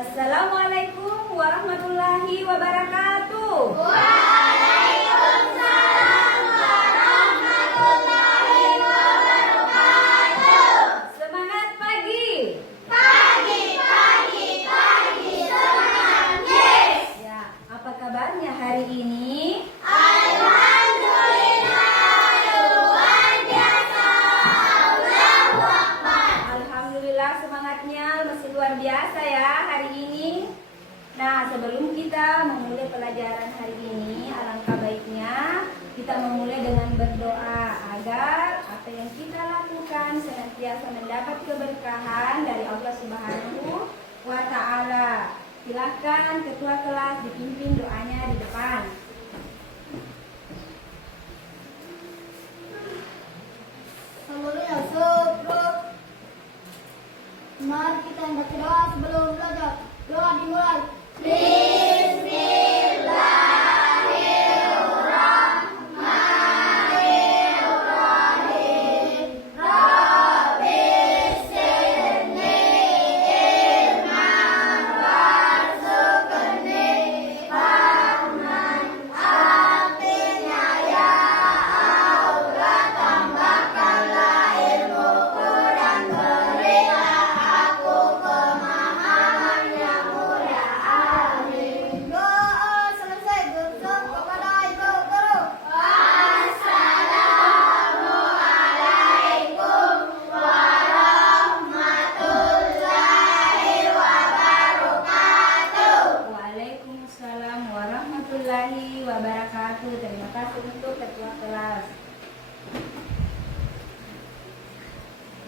Assalamualaikum warahmatullahi wabarakatuh. Waalaikumsalam warahmatullahi wabarakatuh. Semangat pagi. Pagi, semangat, yes. Ya, apa kabarnya hari ini? Alhamdulillah, luar biasa. Allahu Akbar. Alhamdulillah semangatnya masih luar biasa ya hari ini. Nah, sebelum kita memulai pelajaran hari ini, alangkah baiknya kita memulai dengan berdoa agar apa yang kita lakukan senantiasa mendapat keberkahan dari Allah Subhanahu wa Ta'ala. Silakan ketua kelas dipimpin doanya di depan. Sebelumnya sebelum mari kita baca doa sebelum belajar. Doa dimulai. Bismillahirrahmanirrahim. Rabbi sirni ilman warzuqni fahman. Artinya ya Allah, tambahkanlah ilmuku dan berilah aku pemahaman yang mulia. Amin. Doa selesai, berdoa kepada ibu guru. Assalamualaikum warahmatullahi wabarakatuh. Waalaikumsalam warahmatullahi wabarakatuh. Terima kasih untuk ketua kelas.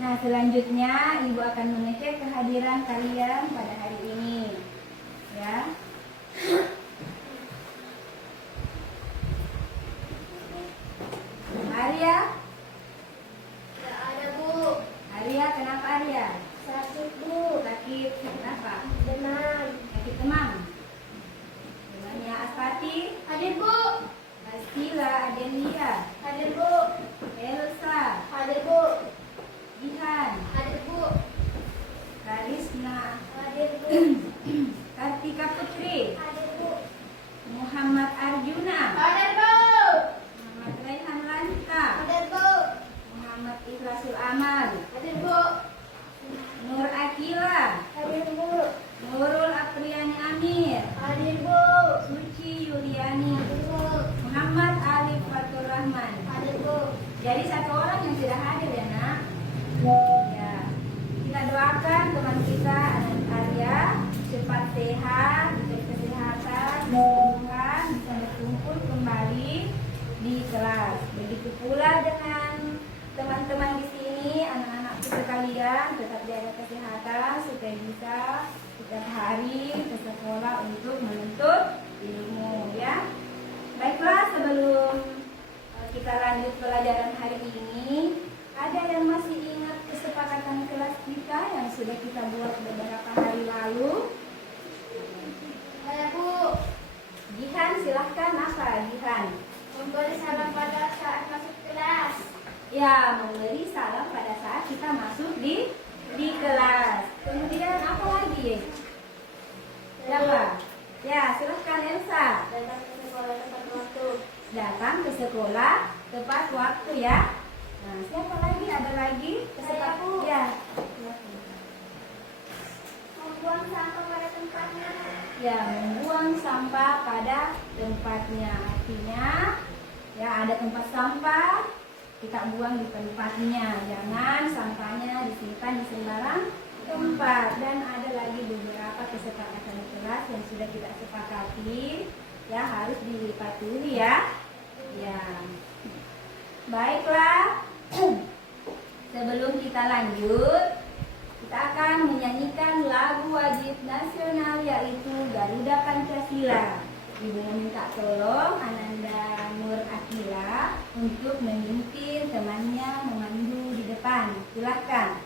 Nah, selanjutnya Ibu akan mengecek kehadiran kalian pada hari ini. Ya. Arya, Tidak ada, Bu. Arya kenapa Arya? Sakit, Bu. Sakit kenapa? Demam. Sakit demam. Demamnya Aspati, Hadir, Bu. Astila, Adelia, Hadir, Bu. Elsa, Hadir, Bu. Jihan, Hadir, Bu. Karisna, Hadir, Bu. Kartika Putri, Hadir, Bu. Muhammad Arjuna, Hadir, Bu. Muhammad Raihan Lanta, Hadir, Bu. Muhammad Ikhlasul Amal, Hadir, Bu. Nur Akila, Hadir, Bu. Nurul Apriani Amir, Hadir, Bu. Suci Yuliani, Hadir, Bu. Muhammad Alif Fatur Rahman. Hadir, Bu. Jadi satu orang yang tidak hadir ya nak. Ya, kita doakan teman kita Anak Arya cepat sehat, diberi kesehatan, kesembuhan, bisa berkumpul kembali di kelas. Begitu pula dengan teman-teman di sini, anak-anak kita sekalian tetap jaga kesehatan supaya bisa setiap hari ke sekolah untuk menuntut ilmu ya. Baiklah, sebelum kita lanjut pelajaran hari ini, ada yang masih ingat kesepakatan kelas kita yang sudah kita buat beberapa hari lalu? Ada, Bu. Jihan, silahkan. Apa Jihan? Memberi salam pada saat masuk kelas. Ya, memberi salam pada saat kita masuk di kelas. Kemudian apa lagi? Siapa? Ya, silahkan Elsa. Datang ke sekolah tepat waktu. Datang ke sekolah tepat waktu ya. Nah, siapa lagi? Ada lagi? Saya, Bu. Ya. Membuang sampah pada tempatnya. Ya, membuang sampah pada tempatnya. Artinya, ya ada tempat sampah, kita buang di tempatnya. Jangan sampahnya disimpan di sembarang tempat. Dan ada lagi beberapa kesepakatan kelas yang sudah kita sepakati, ya harus dipatuhi ya. Ya, baiklah. Sebelum kita lanjut, kita akan menyanyikan lagu wajib nasional yaitu Garuda Pancasila. Ibu meminta tolong Ananda Nur Akila untuk memimpin temannya memandu di depan. Silakan.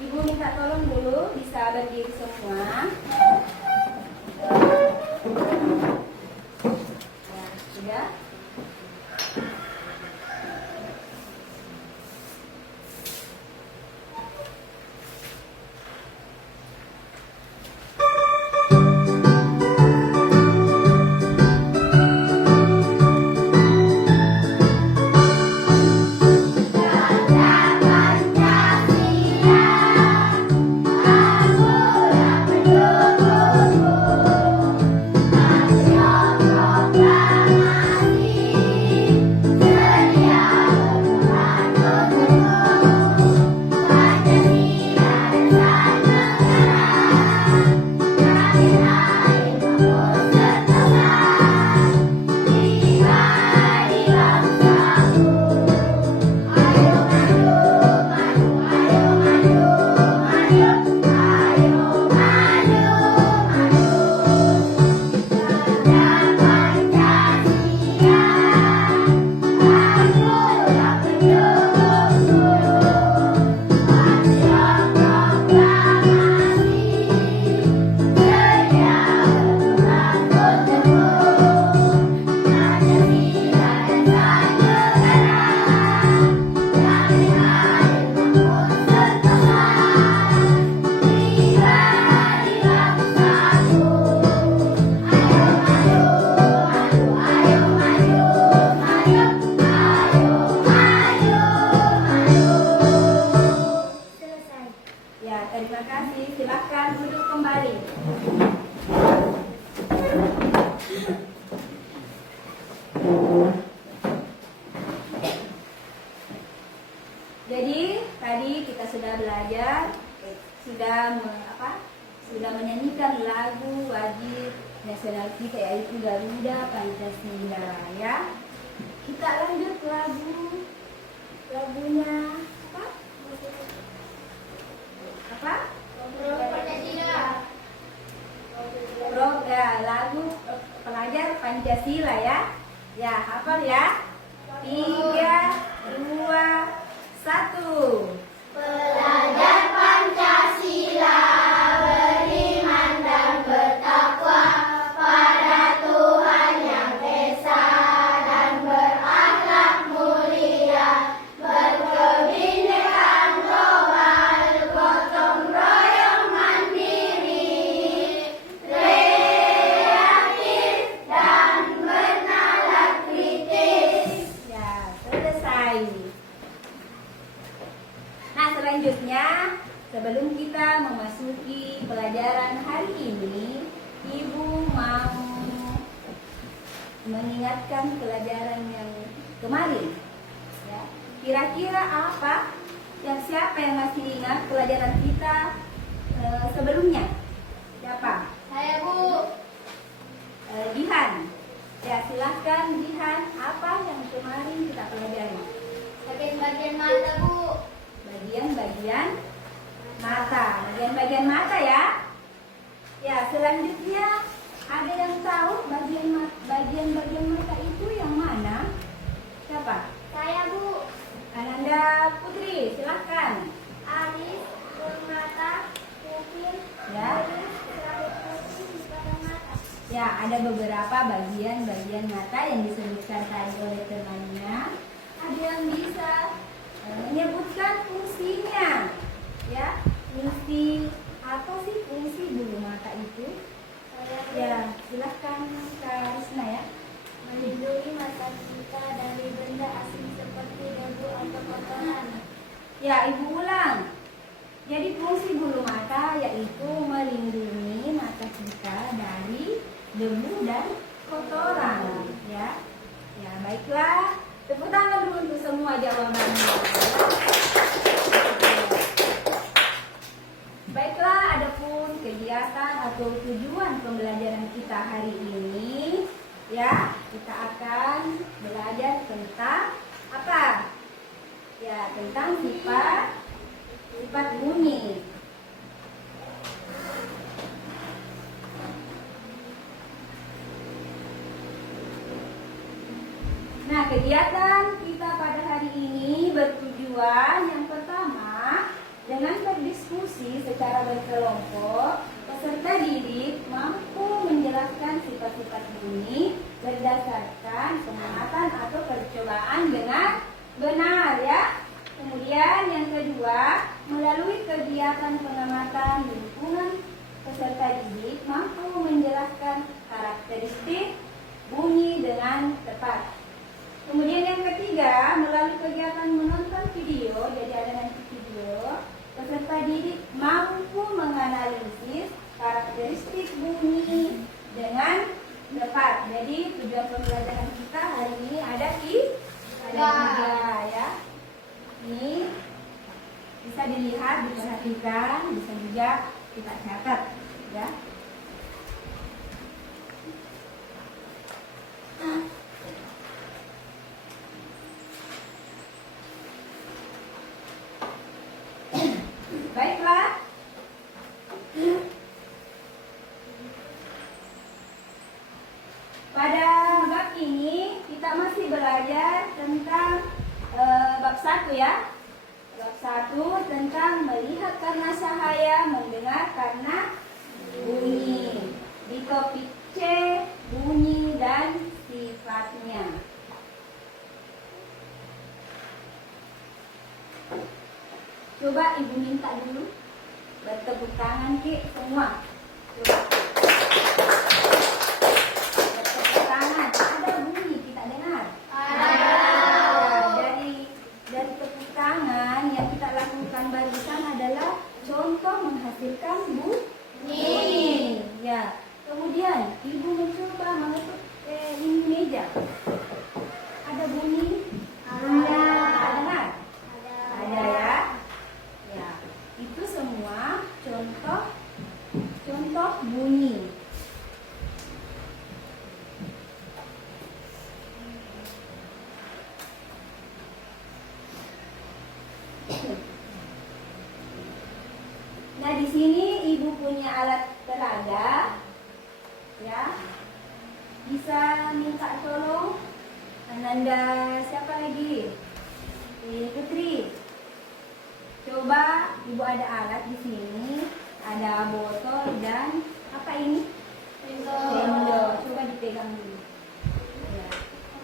Ibu minta tolong dulu bisa berdiri semua. Ya, sudah. Jadi tadi kita sudah belajar, sudah menyanyikan lagu wajib nasional kita yaitu Garuda Pancasila ya. Kita lanjut lagunya apa? Pancasila. Lagu pelajar Pancasila ya. Ya, hafal ya. 3, 2, 1. Belajar Pancasila, beriman dan bertakwa pada Tuhan Yang Esa dan berakhlak mulia, berkebinekaan global, gotong royong mandiri, kreatif dan bernalar kritis. Ya, selesai. Nah, selanjutnya sebelum kita memasuki pelajaran hari ini, Ibu mau mengingatkan pelajaran yang kemarin. Ya. Kira-kira apa siapa yang masih ingat pelajaran kita sebelumnya? Siapa? Saya Bu. Dihan. Ya, silahkan Dihan, apa yang kemarin kita pelajari? Bagian-bagian mata Bu. Bagian-bagian mata ya. Ya, selanjutnya ada yang tahu bagian-bagian mata itu yang mana? Siapa? Saya Bu. Ananda Putri, silahkan. Alis, mata, kuping, Ya. Ya, ada beberapa bagian-bagian mata yang disebutkan tadi oleh temannya. Ada yang bisa menyebutkan fungsinya. Ya, fungsi apa sih fungsi bulu mata itu? Ya, silahkan Kak Risna ya. Melindungi mata kita dari benda asing seperti debu atau kotoran. Ya, Ibu ulang. Jadi fungsi bulu mata yaitu melindungi mata kita dari debu dan kotoran. Ya, ya baiklah. Tepuk tangan dulu untuk semua jawabannya. Baiklah, adapun kegiatan atau tujuan pembelajaran kita hari ini, ya, kita akan belajar tentang apa? Ya, tentang sifat bunyi. Nah, kegiatan kita pada hari ini bertujuan yang pertama, dengan berdiskusi secara berkelompok, peserta didik mampu menjelaskan sifat-sifat bunyi berdasarkan pengamatan atau percobaan dengan benar ya. Kemudian yang kedua, melalui kegiatan pengamatan lingkungan, peserta didik mampu menjelaskan karakteristik bunyi dengan tepat. Kemudian yang ketiga, melalui kegiatan menonton video, jadi ada nanti video, peserta didik mampu menganalisis karakteristik bunyi dengan tepat. Jadi tujuan pembelajaran kita hari ini ada tiga ya. Ini bisa dilihat, diperhatikan, bisa juga kita catat ya. Baiklah. Pada bab ini kita masih belajar tentang bab 1 ya. Bab 1 tentang melihat karena cahaya, mendengar karena bunyi. Di topik C, bunyi dan sifatnya. Coba Ibu minta dulu bertepuk tangan Ki semua. Coba. Bertepuk tangan. Ada bunyi kita dengar? Ada. Dari tepuk tangan yang kita lakukan barusan adalah contoh menghasilkan bunyi. Ya. Kemudian Ibu mencoba mengetuk ini meja. Ada bunyi? Ada. Dengar? Ada. Nah, di sini ibu punya alat peraga, ya. Bisa minta tolong Ananda, siapa lagi? Putri. Coba ibu ada alat di sini, ada botol dan apa ini? Sendok. Coba dipegang dulu. Ya.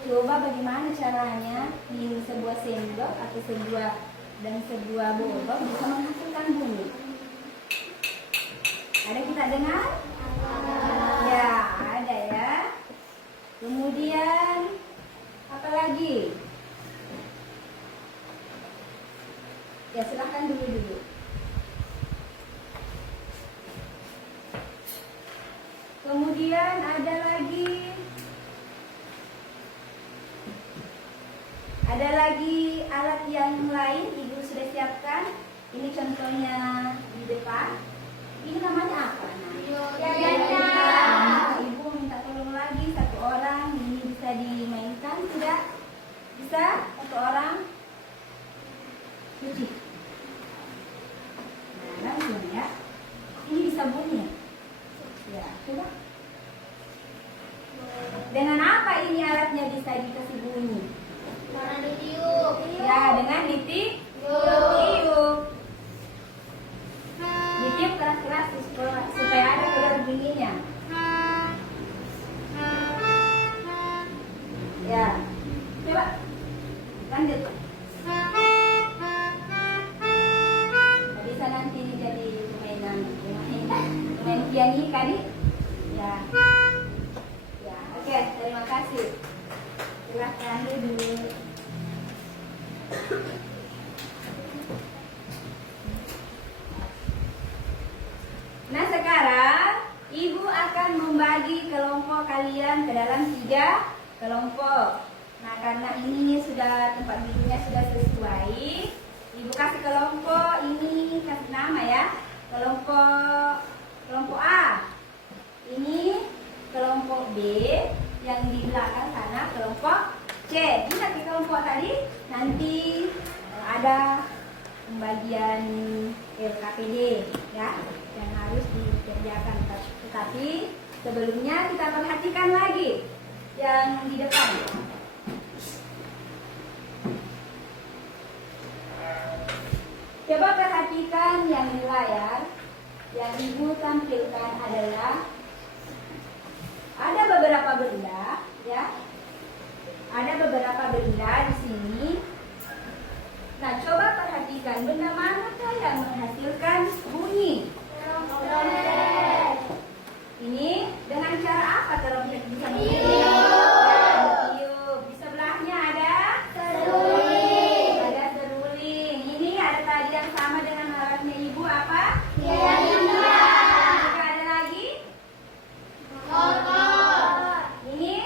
Coba bagaimana caranya ini sebuah sendok atau sebuah botol bisa menghasilkan bunyi. Ada kita dengar? Ya, ada ya. Kemudian apa lagi? Ya, silahkan dulu. Kemudian ada lagi alat yang lain ibu sudah siapkan. Ini contohnya di depan. Ini namanya apa? Ibu minta tolong lagi satu orang. Ini bisa dimainkan tidak? Bisa? Satu orang cuci. Nah, langsung ya. Ini bisa bunyi. Ya, coba. Dengan apa ini alatnya bisa dikasih bunyi? Mana ditiup? Ya, dengan ditiup. Ditiup keras-keras supaya ada keluar bunyinya. Ya, coba lanjut. Bisa nanti jadi pemain piano kali. Ya, ya, oke, terima kasih. Silahkan dulu. Nah, sekarang ibu akan membagi kelompok kalian ke dalam 3 kelompok. Nah, karena ini sudah tempat duduknya sudah sesuai, ibu kasih kelompok ini, kasih nama ya. Kelompok A. Ini kelompok B, yang di belakang sana kelompok C. Ingat di kelompok tadi nanti ada pembagian LKPD ya, yang harus dikerjakan. Tetapi sebelumnya kita perhatikan lagi yang di depan. Coba perhatikan yang di layar. Yang ibu tampilkan adalah ada beberapa benda, ya. Ada beberapa benda di sini. Nah, coba perhatikan benda manakah yang menghasilkan bunyi? Ini dengan cara apa trompet bisa menghasilkan? Tiup. Di sebelahnya ada seruling. Ada seruling. Ini ada tadi yang sama dengan alatnya ibu apa? Juga ada lagi? Ini?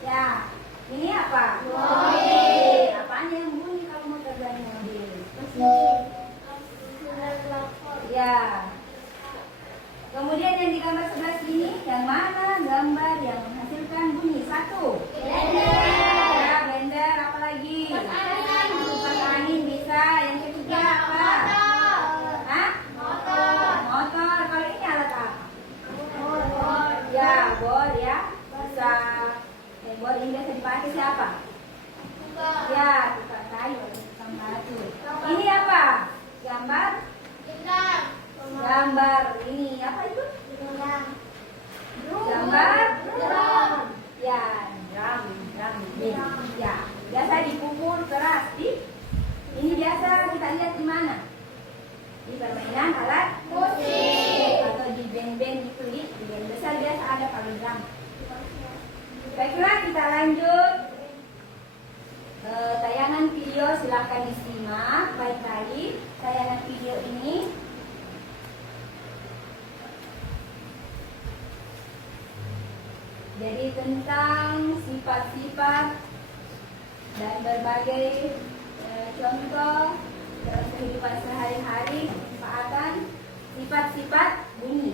Ya. Ini apa? Mobil. Apaan yang bunyi kalau motor dan mobil? Ya. Kemudian yang di gambar sebelah sini, yang mana gambar yang menghasilkan bunyi? 1. Ya, blender. Apa lagi? Kipas angin bisa. Yang ketiga apa? Hah? Motor. Kalau ini alat apa? Ya, bor ya. Bisa. Bor ini biasa dipakai siapa? Ya, tukang kayu atau tukang batu. Ini apa? Gambar ini apa itu? Gambar ya, drum. Ya, biasa dipukul keras. Ini biasa kita lihat di mana? Di permainan alat musik atau di band-band gitu, di band besar biasa ada pakai drum. Baiklah, kita lanjut. Tayangan video silahkan disimak baik-baik. Tayangan video ini jadi tentang sifat-sifat dan berbagai contoh dalam kehidupan sehari-hari pemanfaatan sifat-sifat bunyi.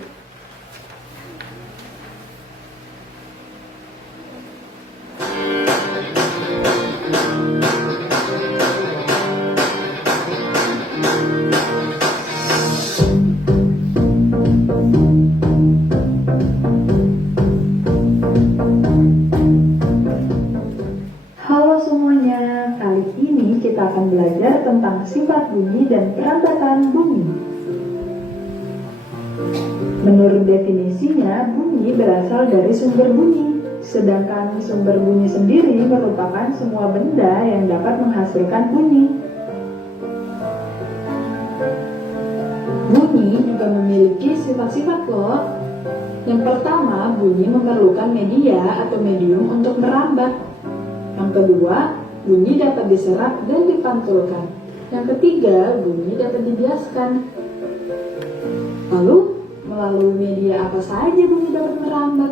tentang sifat bunyi dan perambatan bunyi. Menurut definisinya, bunyi berasal dari sumber bunyi, sedangkan sumber bunyi sendiri merupakan semua benda yang dapat menghasilkan bunyi. Bunyi juga memiliki sifat-sifat loh. Yang pertama, bunyi memerlukan media atau medium untuk merambat. Yang kedua, bunyi dapat diserap dan dipantulkan. Yang ketiga, bunyi dapat dibiaskan. Lalu, melalui media apa saja bunyi dapat merambat?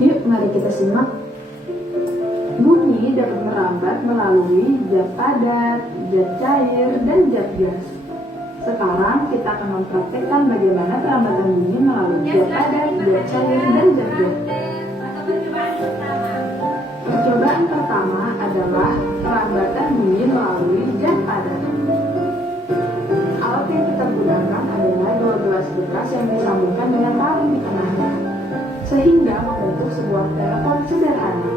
Yuk, mari kita simak. Bunyi dapat merambat melalui zat padat, zat cair, dan zat gas. Sekarang kita akan mempraktekkan bagaimana perambatan bunyi melalui zat padat, zat cair, dan zat gas. Percobaan pertama adalah perambatan bunyi melalui zat padat. Alat yang kita gunakan adalah 2 gelas bekas yang disambungkan dengan tali di tengahnya, sehingga membentuk sebuah telepon sederhana.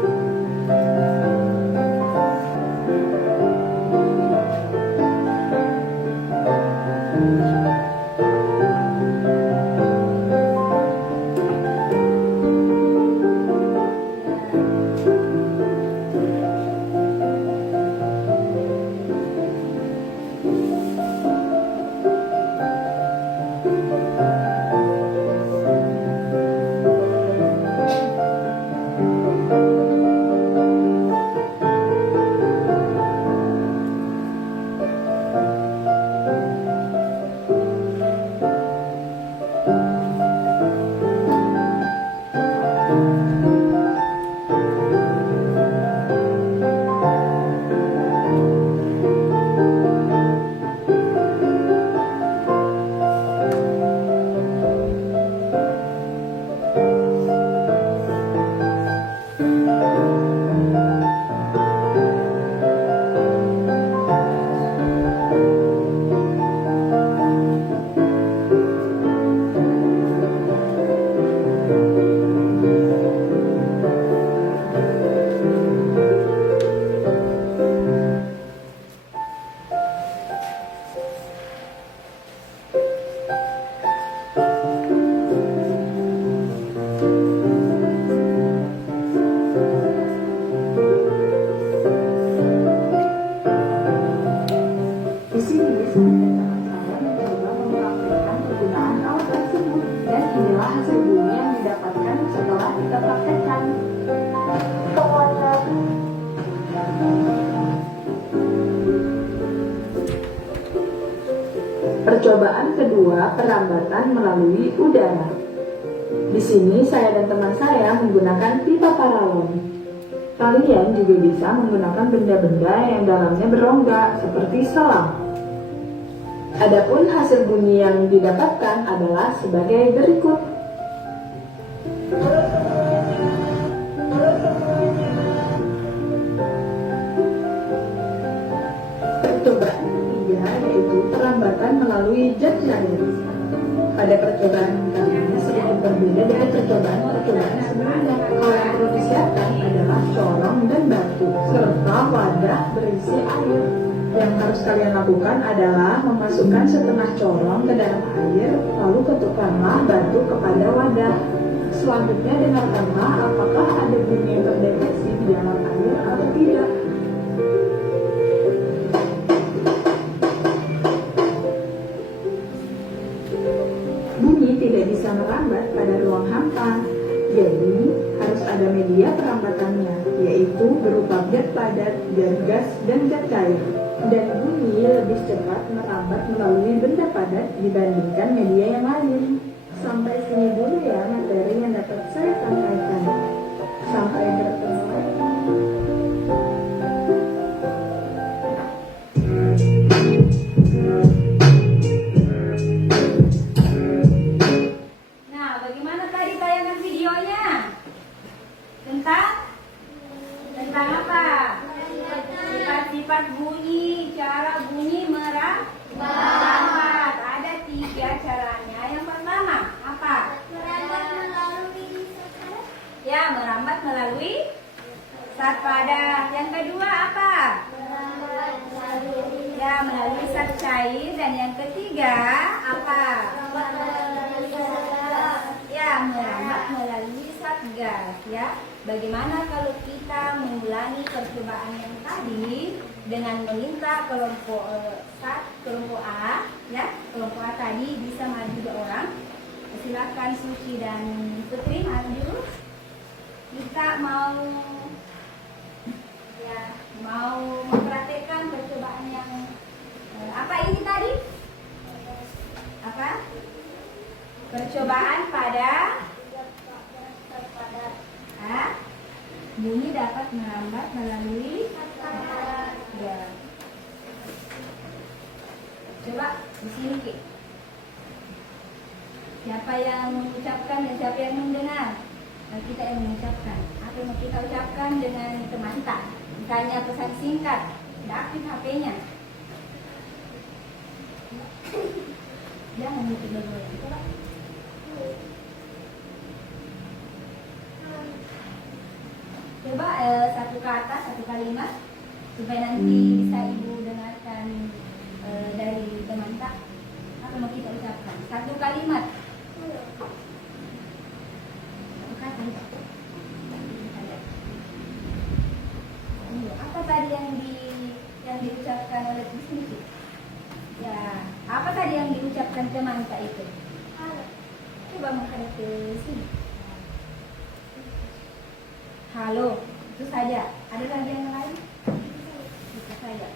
Di sini saya mencoba mempraktikkan penggunaan alat tersebut, dan inilah hasil bunyi yang didapatkan setelah kita praktekkan. Percobaan kedua, perambatan melalui udara. Di sini saya dan teman saya menggunakan pipa paralon. Kalian juga bisa menggunakan benda-benda yang dalamnya berongga seperti selang. Adapun hasil bunyi yang didapatkan adalah sebagai berikut. Percobaan ketiga yaitu perambatan melalui zat cair. Pada percobaan kali ini sedikit berbeda dari percobaan sebelumnya. Hal yang perlu disiapkan adalah corong dan batu serta wadah berisi air. Yang harus kalian lakukan adalah memasukkan setengah corong ke dalam air, lalu ketukkanlah batu kepada wadah. Selanjutnya dengarkanlah apakah ada bunyi yang terdeteksi di dalam air atau tidak. Bunyi tidak bisa merambat pada ruang hampa, jadi harus ada media perambatannya, yaitu berupa zat padat, zat gas, dan zat cair. Dan bunyi lebih cepat merambat melalui benda padat dibandingkan media yang lain. Sampai sini dulu ya materi yang dapat saya sampaikan. Sampai bertemu lagi. Nah, bagaimana tadi tayangan videonya? Tentang apa? Sifat-sifat bunyi, cara bunyi merambat. Ada 3 caranya. Yang pertama, apa? Merambat melalui sekarang. Ya, merambat melalui Ya, melalui zat cair. Dan yang ketiga apa? Ya, merambat melalui zat gas. Ya, bagaimana kalau kita mengulangi percobaan yang tadi dengan meminta kelompok kelompok A, ya, kelompok A tadi bisa maju 2 orang. Silakan Suci dan Putri maju. Kita mau mempraktekkan percobaan yang apa ini tadi? Apa? Percobaan pada bunyi dapat merambat melalui ya. Coba di sini Ki. Siapa yang mengucapkan dan siapa yang mendengar? Nah, kita yang mengucapkan. Apa yang mau kita ucapkan dengan teman kita? Misalnya pesan singkat, tidak aktif HP-nya. Jangan mungkin bergoyang. Coba. Coba satu kata, satu kalimat supaya nanti bisa Ibu dengarkan dari teman tak. Apa mau kita ucapkan? Satu kalimat. Satu kata. Apa tadi yang diucapkan oleh Bismillah? Ya, apa tadi yang diucapkan teman tak itu? Coba menghadap ke sini. Halo, itu saja. Ada lagi yang lain? Itu saja.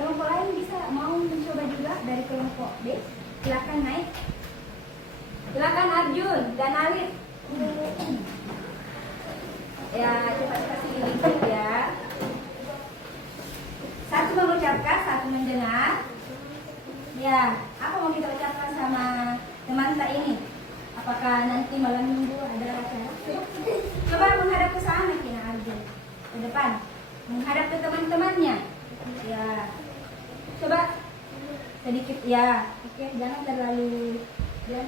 Kelompok lain bisa mau mencoba juga dari kelompok B. Silakan naik. Silakan Arjun dan Alif. Ya, cepat kasih dikit ya. Satu mengucapkan, satu mendengar. Ya, apa mau kita ucapkan sama teman kita ini? Apakah nanti malam minggu ada acara? Coba menghadap ke sana, Kina Arjun. Ke depan. Menghadap ke teman-temannya. Ya. Coba sedikit ya. Oke, jangan terlalu ya.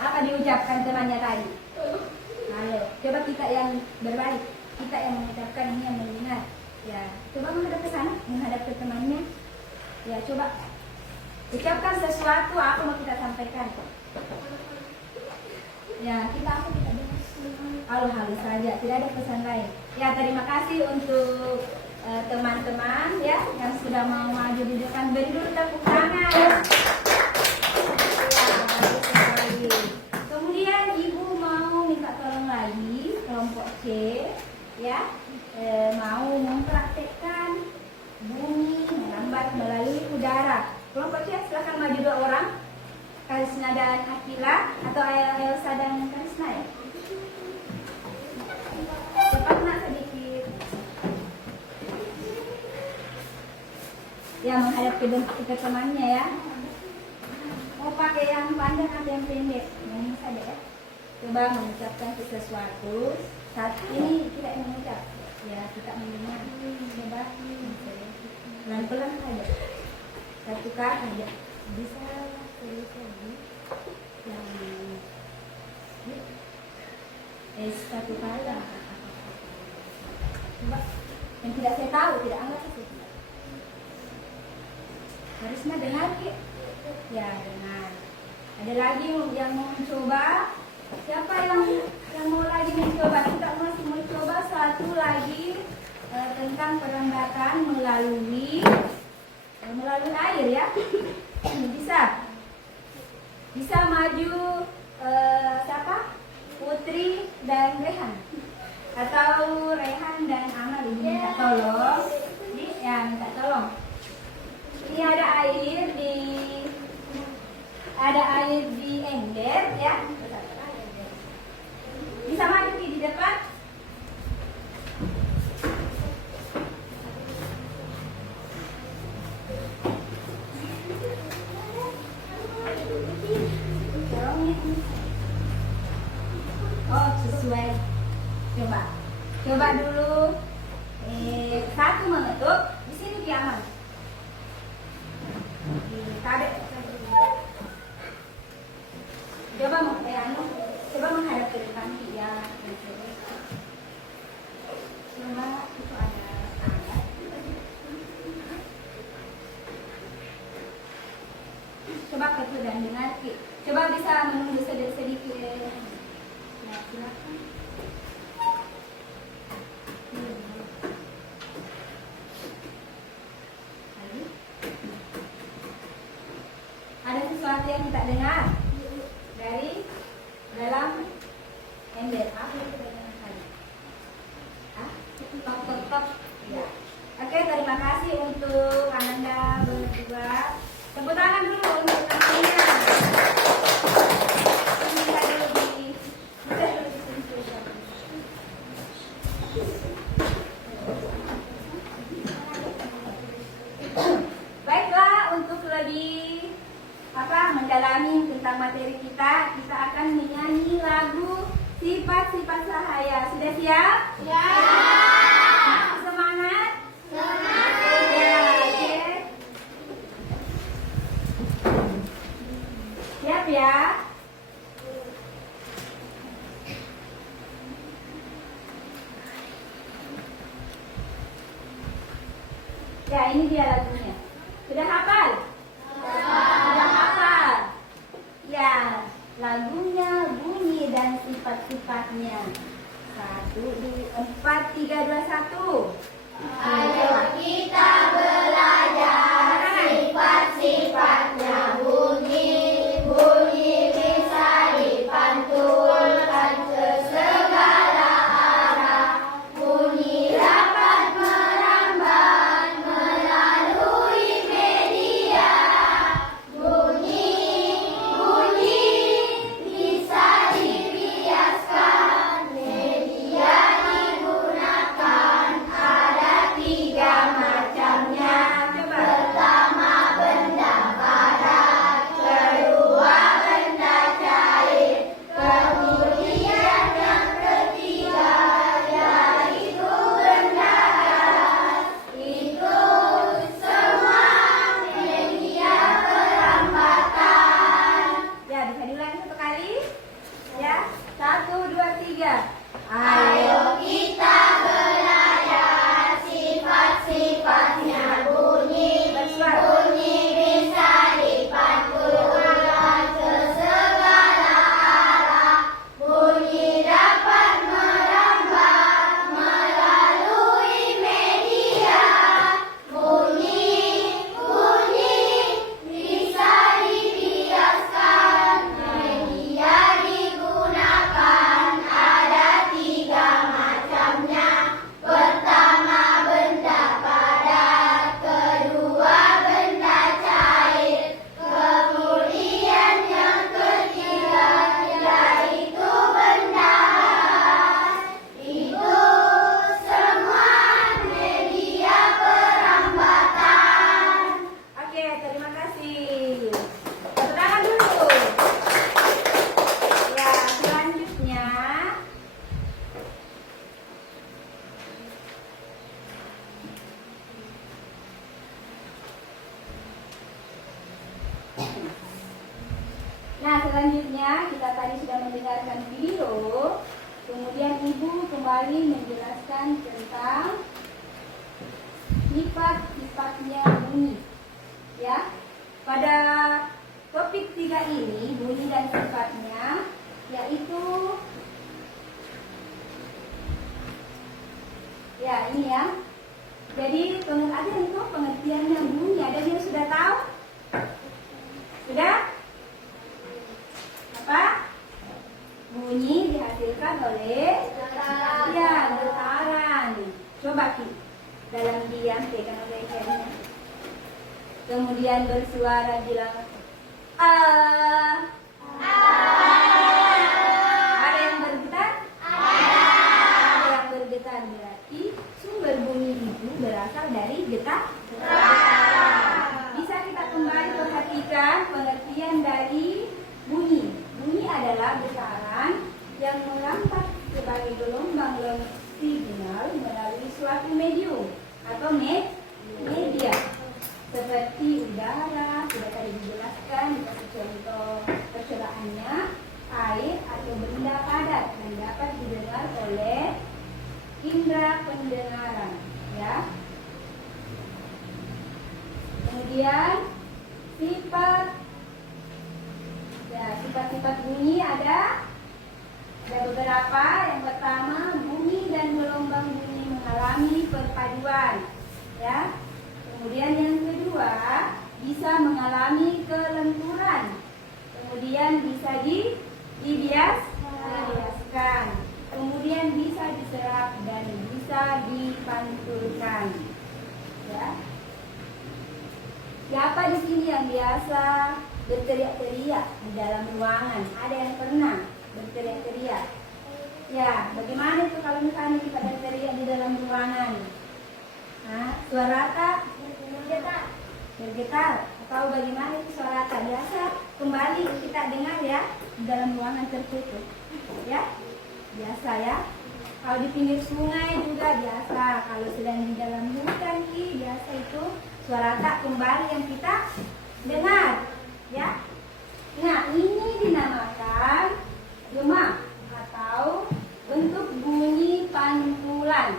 Apa diucapkan temannya tadi? Halo. Coba kita yang berbalik. Kita yang mengucapkan, ini yang mendengar. Ya, coba menghadap ke sana, menghadap ke temannya. Ya, coba ucapkan sesuatu apa mau kita sampaikan. Ya, kita dengar. Halo saja, tidak ada pesan lain. Ya, terima kasih untuk teman-teman ya yang sudah mau maju di depan. Beri dulu tepuk tangan. Ya, bagus sekali. Kemudian Ibu mau minta tolong lagi kelompok C ya, mau mempraktekkan bunyi merambat melalui udara. Kelompok C silakan maju 2 orang. Karisna dan Akila atau Elsa dan Karisna ya. Cepat nak sedikit. Ya, menghadap ke temannya ya. Mau pakai yang panjang atau yang pendek? Yang ini saja ya. Coba mengucapkan sesuatu. Saat ini kita yang mengucap. Ya, kita mendengar. Coba pelan-pelan saja. Satu kata aja. Bisa tulis lagi. Yang satu kata. Coba. Yang tidak saya tahu, tidak anggap itu. Harusnya dengar Ki. Ya, dengar. Ada lagi yang mau mencoba? Siapa yang mau lagi mencoba? Kita masih mencoba satu lagi tentang perambatan melalui air ya. Bisa maju siapa? Putri dan Rehan atau Rehan dan Amal. Ini minta tolong. Ya, minta tolong. Ini ada air di ember ya. Bisa maju di depan. Oh, sesuai. Coba dulu. Satu mengetuk. Di sini diaman. Coba menghadap ke depan ya. Coba bisa menunggu sedikit. Ya, silakan. Ada sesuatu yang kita dengar dari dalam ember. Apa itu dengan tadi? Tok. Ya. Oke, terima kasih untuk Anda berdua. Tepuk tangan dulu untuk nantinya. Bisa dulu disentuh. Baiklah, untuk lebih mendalami tentang materi kita akan menyanyi lagu Sifat-sifat Cahaya. Sudah siap? Ya. Semangat? Semangat. Ya, oke. Siap ya? Ya, ini dia lagunya. Sudah hafal? Sudah hafal? Ya, lagunya bunyi dan sifat-sifatnya. 1, 2, 4, 3, 2, 1. Ayo kita belajar sifat-sifatnya bunyi. Bunyi bisa dipantulkan ke segala arah. Bunyi dapat merambat melalui media. Bunyi bisa dibiaskan. Media digunakan ada 3 macamnya. Pertama benda padat, kedua benda cair, kemudian yang ketiga yaitu benda gas. Itu semua media perambatan. Ya, bisa diulangi satu kali. Ya, 1, 2, 3. Ayo kita belajar sifat-sifatnya bunyi. Bunyi bisa dipantulkan ke segala arah. Bunyi dapat merambat melalui media. Bunyi bisa dibiaskan. Media digunakan ada 3 macamnya. Pertama benda padat, kedua benda cair, kemudian yang ketiga yaitu benda gas. Itu semua media perambatan. Oke, terima kasih. Tepuk tangan dulu. Ya, selanjutnya kita tadi sudah mendengarkan video, kemudian Ibu kembali menjelaskan tentang sifat-sifatnya bunyi. Ya, pada topik 3 ini, bunyi dan sifatnya, yaitu ya ini ya. Jadi ada itu pengertiannya bunyi, ada yang sudah tahu? Sudah? Apa? Bunyi dihasilkan oleh getaran. Coba Ki, dalam diam pegang lehernya. Kemudian bersuara bilang Ada yang bergetar? Ada yang bergetar, berarti sumber bunyi itu berasal dari getaran. Bisa kita kembali perhatikan pengertian dari bunyi. Bunyi adalah getaran yang merambat sebagai gelombang signal melalui suatu medium atau media seperti udara, sudah tadi dijelaskan, dikasih contoh percobaannya, air atau benda padat yang dapat didengar oleh indera pendengaran, ya. Kemudian sifat sifat-sifat bunyi ada beberapa. Yang pertama, bunyi dan gelombang bunyi mengalami perpaduan, ya. Kemudian yang kedua, bisa mengalami kelenturan. Kemudian bisa dibiaskan. Kemudian bisa diserap dan bisa dipantulkan. Ya. Siapa di sini yang biasa berteriak-teriak di dalam ruangan? Ada yang pernah berteriak-teriak? Ya, bagaimana itu kalau misalnya kita berteriak di dalam ruangan? Nah, suara tak bergetar atau bagaimana itu suara tak biasa kembali kita dengar ya di dalam ruangan tertutup, ya biasa ya. Kalau di pinggir sungai juga biasa. Kalau sedang di dalam hutan biasa itu suara tak kembali yang kita dengar, ya. Nah, ini dinamakan gema atau bentuk bunyi pantulan.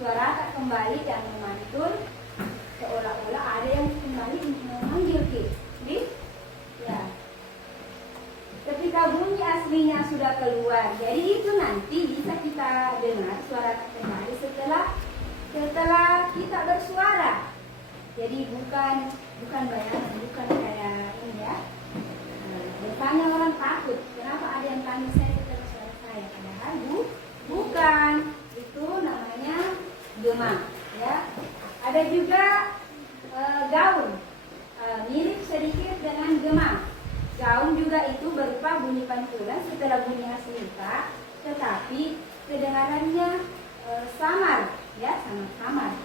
Suara tak kembali dan memantul seolah-olah ada yang kembali memanggil kita. Ya. Ketika bunyi aslinya sudah keluar, jadi itu nanti bisa kita dengar suara tak kembali setelah kita bersuara. Jadi bukan bayangan, bukan kayak ini ya. Biasanya orang takut, kenapa ada yang panggil saya setelah suara saya? Padahal bukan. Itu namanya gema, ya. Ada juga gaun, mirip sedikit dengan gema. Gaun juga itu berupa bunyi pantulan setelah bunyi asli kita, tetapi kedengarannya samar, ya, samar.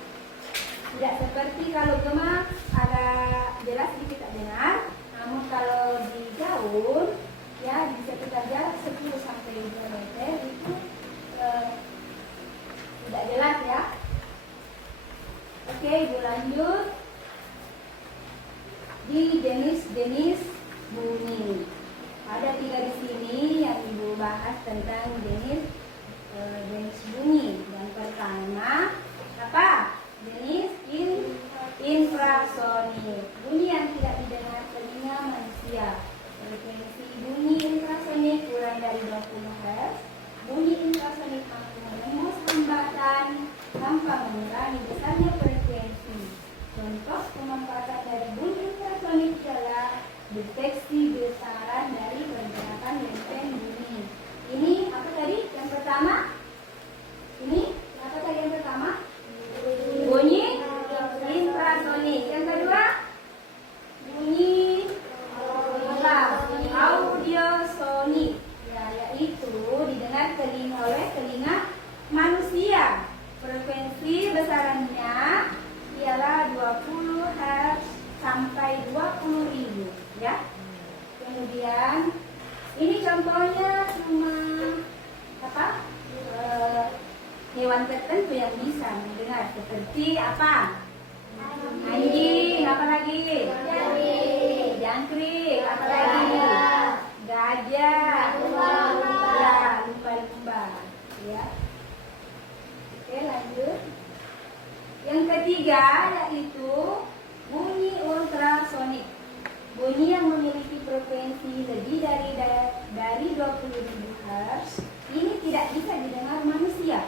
Tidak seperti kalau gema agak jelas kita dengar, namun kalau di gaun, ya di sekitar jarak 10 sampai 2 meter itu tidak jelas ya. Oke, Ibu lanjut. Di jenis-jenis bunyi. Ada 3 di sini yang Ibu bahas tentang jenis bunyi. Yang pertama apa? Jenis infrasonik. Bunyi yang tidak didengar telinga manusia. Frekuensi bunyi infrasonik kurang dari 20 Hz. Bunyi infrasonik mampu menembus hambatan tanpa mengurangi besarnya frekuensi. Contoh pemanfaatan dari bunyi infrasonik adalah deteksi besaran dari pergerakan lempeng bumi. Ini apa tadi? Yang pertama? Ini apa tadi yang pertama? Bunyi infrasonik. Yang kedua? Bunyi audiosonik. Ya, yaitu didengar oleh telinga manusia. Frekuensi besarannya ialah 20 Hz sampai 20.000, ya. Kemudian ini contohnya cuma apa? Hewan tertentu yang bisa mendengar, seperti apa? Anjing, apa lagi? Jangkrik, apa lagi? Gajah, lumba-lumba, ya. Oke, lanjut. Yang ketiga yaitu bunyi ultrasonik. Bunyi yang memiliki frekuensi lebih dari 20.000 Hz ini tidak bisa didengar manusia.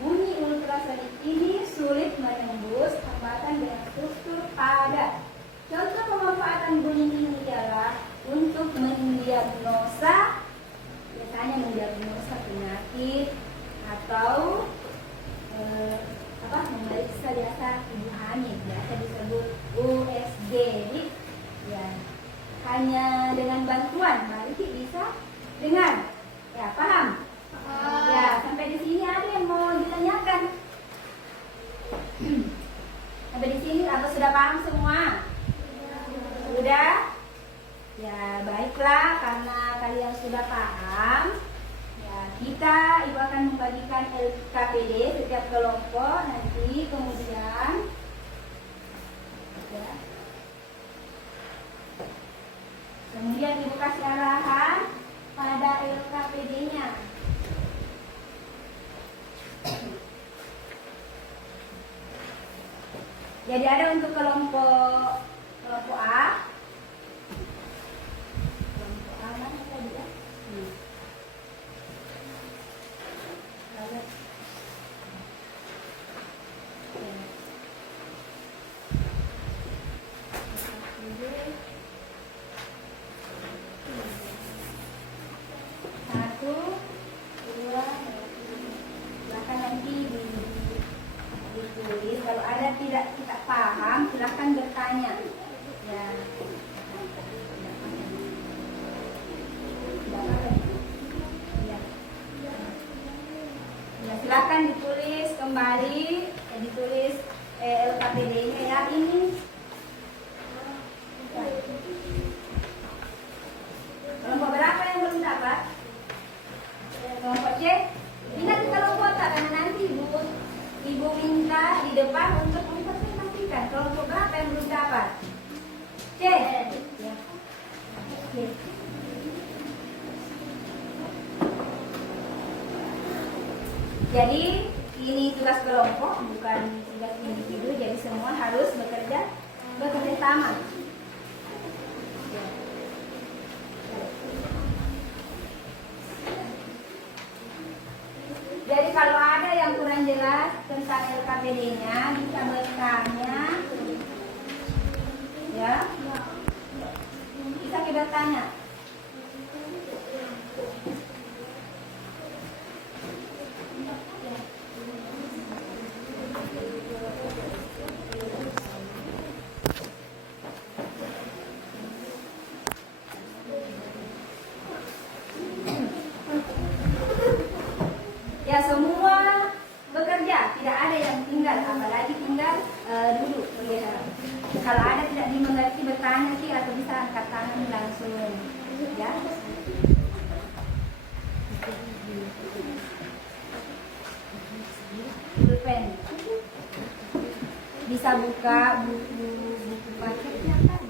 Bunyi ultrasonik ini sulit menembus hambatan dengan struktur padat. Contoh pemanfaatan bunyi ini adalah untuk mendiagnosa, biasanya mendiagnosa penyakit atau memeriksa biasa ibu hamil, biasa disebut USG. Ya, hanya dengan bantuan Maliki bisa dengar. Ya, paham? Ya, sampai di sini ada yang mau ditanyakan? Sampai di sini apa sudah paham semua? Sudah? Ya, baiklah, karena kalian sudah paham. Ya, Ibu akan membagikan LKPD setiap kelompok nanti, kemudian ya. Kemudian Ibu kasih arahan pada LKPD-nya. Jadi ada untuk kelompok A. Kelompok A tidak paham, silahkan bertanya. Ya. Ya. Ya, silakan ditulis kembali, ditulis LKPD-nya ya ini. Ya. Kelompok berapa yang belum dapat? Kelompok C. Ingat kelompok tak, karena nanti ibu minta di depan untuk mempresentasikan kelompok berapa yang belum dapat. C. Ya. C. Jadi ini tugas kelompok, bukan tugas individu. Jadi semua harus bekerja sama. Jadi kalau ada yang kurang jelas tentang LKPD-nya bisa bertanya, ya, bisa kita tanya. Ya, semua bekerja, tidak ada yang tinggal, apalagi tinggal duduk. Ya. Kalau ada tidak dimengerti bertanya sih, atau bisa angkat tangan langsung. Ya. Pulpen. Bisa buka buku paketnya kan?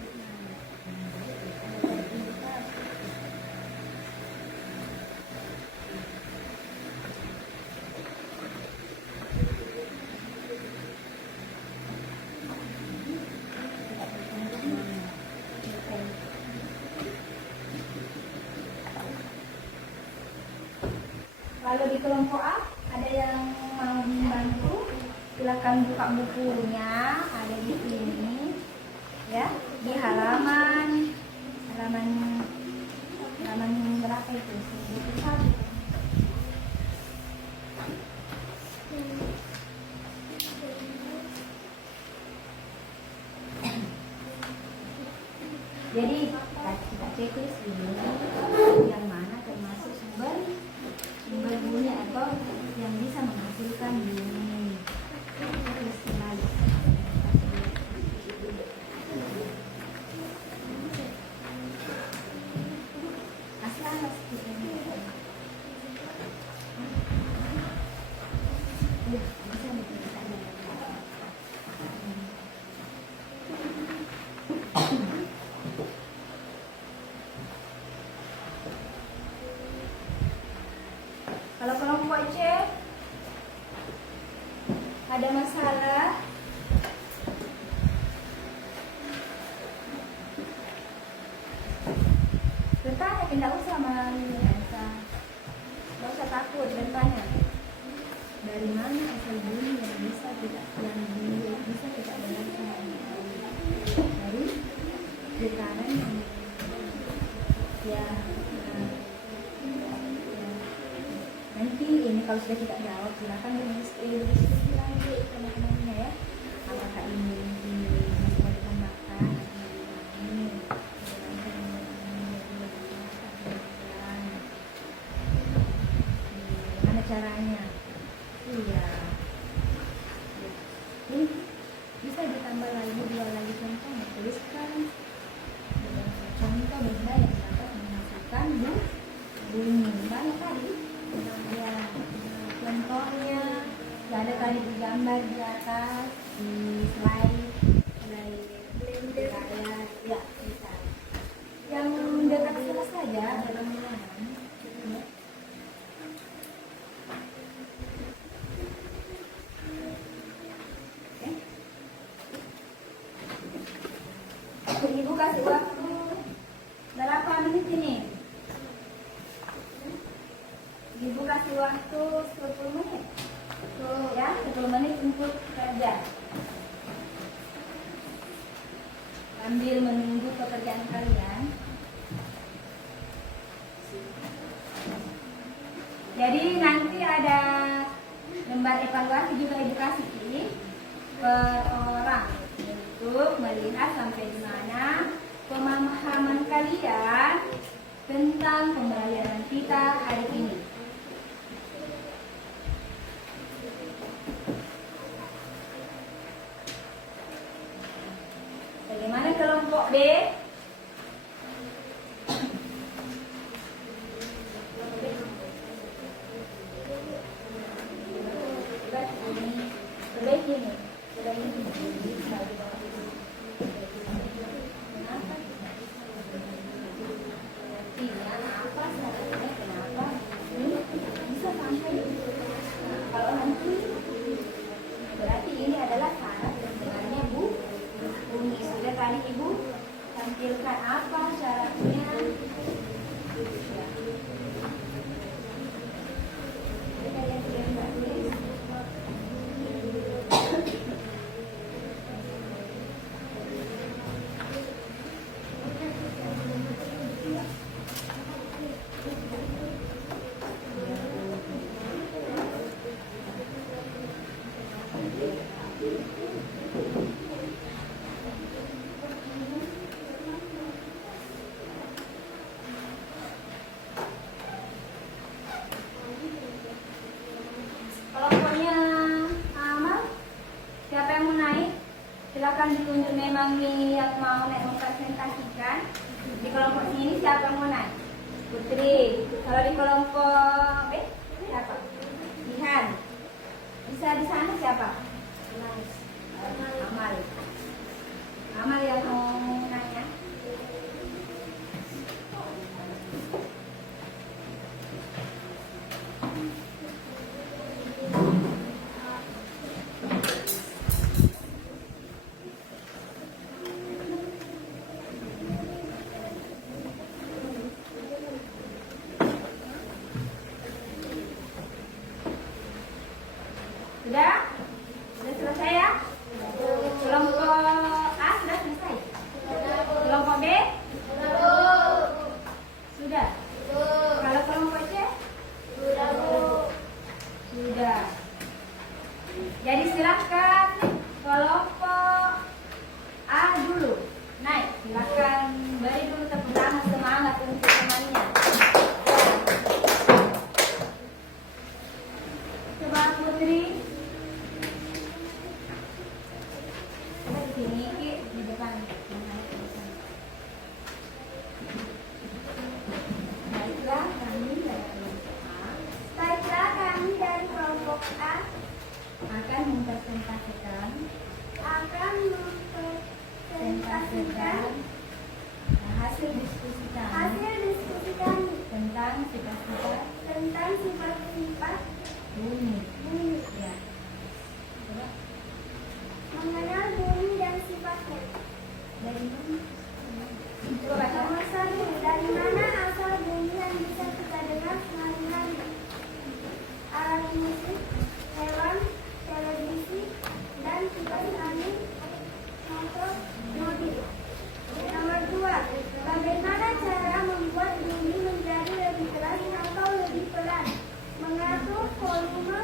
Kalau di kelompok A ada yang mau membantu, silakan buka bukunya, ada di sini, ya, di halaman berapa itu? 91. Jadi kita checklist dulu yang mana termasuk sumber bunyi atau yang bisa menghasilkan bunyi. Terus lagi. Asal seperti ini. Bisa diperiksa. Kalau kelompok C ada masalah, bertanya, tidak usah tidak usah takut, bertanya dari mana asal bunyi yang bisa kita dengarkan, dari getaran yang ya. Nanti ini kalau sudah tidak jawab, silakan diskusi lagi sama temannya ya. Apakah ini masih mau ditambahkan? Ini gimana caranya? Iya. Ini bisa ditambah lagi 2 lagi contoh, tuliskan contoh benda yang dapat menghasilkan bunyi. Banyak tadi. Ya, contohnya ada tadi digambar di atas di slide ya, bisa yang dekat kelas saja dalam ruangan. Ibu kasih waktu berapa menit ini? Ibu kasih waktu 10 menit. Tuh ya, 10 menit untuk kerja. Sambil menunggu pekerjaan kalian. Jadi nanti ada lembar evaluasi juga Ibu kasih. per orang untuk melihat sampai di mana pemahaman kalian tentang pembelajaran kita hari ini. Bagaimana kelompok B? Perbaiki nih. Kalau nanti berarti ini adalah syarat sebenarnya Bu Umi. Sudah tadi Ibu tampilkan apa syaratnya? Kalian sudah nggak tulis? Kelompoknya amal, siapa yang mau naik? Silakan ditunjuk memang niat mau naik mempresentasikan. Di kelompok sini siapa yang mau naik? Putri. Kalau di kelompok B siapa? Jihan. Bisa di sana siapa? Amal. Amal yang mau nanya. Sudah? Sudah selesai ya? Kelompok A sudah selesai? Kelompok B? Sudah? Kalau kelompok C? Sudah. Jadi silakan kelompok A dulu. Naik, silakan beri dulu tepuk tangan semangat untuk temannya. Coba Putri. Sini Ki, di depan. Baiklah kami dari kelompok A. Baiklah, kami dari kelompok A Akan mempresentasikan hasil diskusi kami tentang sifat-sifat bumi. bumi, Ya. Coba mengenal bumi dan sifatnya. dari bumi. Coba baca. Nomor 1, dari mana asal bumi yang bisa kita dengar sehari-hari? Alat musik, hewan, televisi, dan kipas angin, motor, mobil. Nomor 2, bagaimana cara membuat bumi menjadi lebih keras atau lebih pelan? Mengatur volume,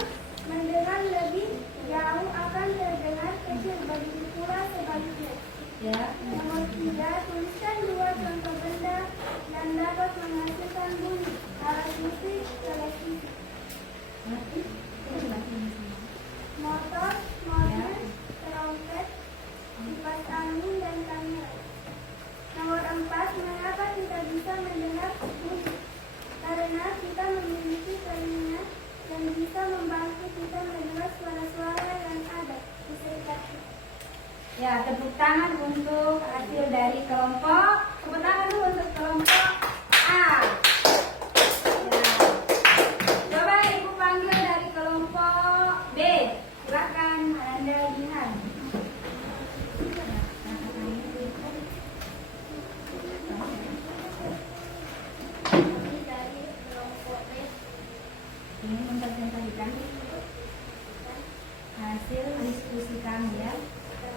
mendengar lebih jauh akan terdengar kecil, begitu pula sebaliknya. Ya. Nomor 3, tuliskan 2 contoh benda yang dapat menghasilkan bunyi. Alat musik, televisi, Ngerti? Coba sini. motor, mobil, trompet, kipas angin, dan kamera. Nomor 4, mengapa kita bisa mendengar bunyi? Karena kita memiliki telinga yang bisa membantu kita mendengar suara-suara yang ada di sekitar kita. Ya, tepuk tangan untuk hasil dari kelompok. Tepuk tangan dulu untuk kelompok A. Ya. Coba Ibu panggil dari kelompok B. Silakan Anda lihat. Ini dari kelompok B. Ini mempresentasikan hasil diskusi kami ya.